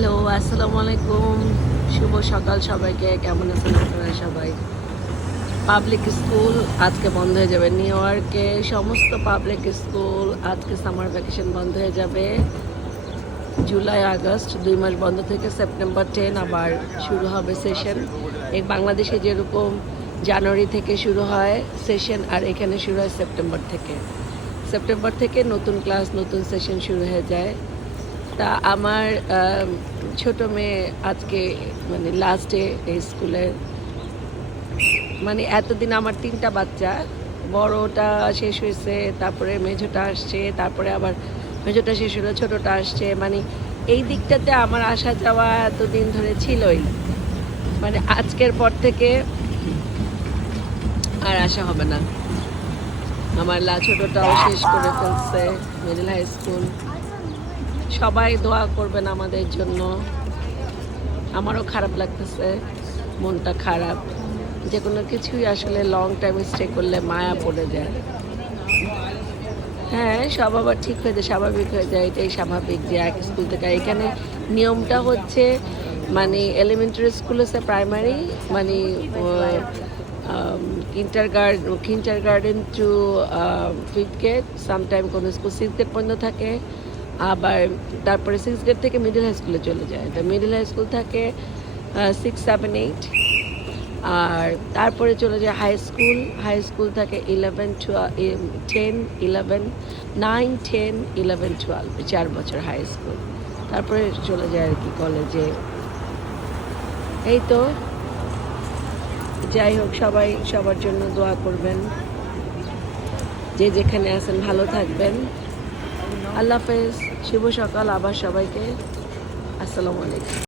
Hello, আসসালামু আলাইকুম। শুভ সকাল সবাইকে। কেমন আছেন আপনারা সবাই? পাবলিক স্কুল আজকে বন্ধ হয়ে যাবে। নিউ ইয়র্কে সমস্ত পাবলিক স্কুল আজকে সামার ভ্যাকেশন বন্ধ হয়ে যাবে। জুলাই, আগস্ট ২ মাস বন্ধ থেকে সেপ্টেম্বর 10 আবার শুরু হবে সেশন। এই বাংলাদেশে যেরকম জানুয়ারি থেকে শুরু হয় সেশন, আর এখানে শুরু হয় সেপ্টেম্বর থেকে। সেপ্টেম্বর থেকে নতুন ক্লাস, নতুন সেশন শুরু হয়ে যায়। তা আমার ছোট মেয়ে আজকে মানে লাস্ট ডে এই স্কুলের। মানে এতদিন আমার ৩টা বাচ্চা, বড়টা শেষ হয়েছে, তারপরে মেজোটা আসছে, তারপরে আবার মেজোটা শেষ হলো, ছোটোটা আসছে। মানে এই দিকটাতে আমার আসা যাওয়া এতদিন ধরে ছিলই। মানে আজকের পর থেকে আর আসা হবে না। আমার ছোটোটাও শেষ করে ফেলছে মিডল হাই স্কুল। সবাই দোয়া করবেন আমাদের জন্য। আমারও খারাপ লাগতেছে, মনটা খারাপ। যে কোনো কিছুই আসলে লং টাইম স্টে করলে মায়া পড়ে যায়। হ্যাঁ, সব আবার ঠিক হয়ে যায়, স্বাভাবিক হয়ে যায়। এটাই স্বাভাবিক যে এক স্কুল থেকে এখানে নিয়মটা হচ্ছে মানে এলিমেন্টারি স্কুল হচ্ছে প্রাইমারি, মানে kindergarten to 5th grade, sometime কোনো স্কুল 6th গ্রেড পর্যন্ত থাকে। আবার তারপরে 6th গ্রেড থেকে মিডল হাই স্কুলে চলে যায়। তো মিডল হাই স্কুল থাকে 6, 7, 8। আর তারপরে চলে যায় হাই স্কুল থাকে 11, 12, 10, 11, 9, 10, 11, 12, 4 বছর হাই স্কুল। তারপরে চলে যায় আর কি কলেজে। এই তো, যাই হোক, সবাই সবার জন্য দোয়া করবেন। যে যেখানে আছেন ভালো থাকবেন। আল্লাহ হাফেজ। শুভ সকাল আবার সবাইকে। আসসালামু আলাইকুম।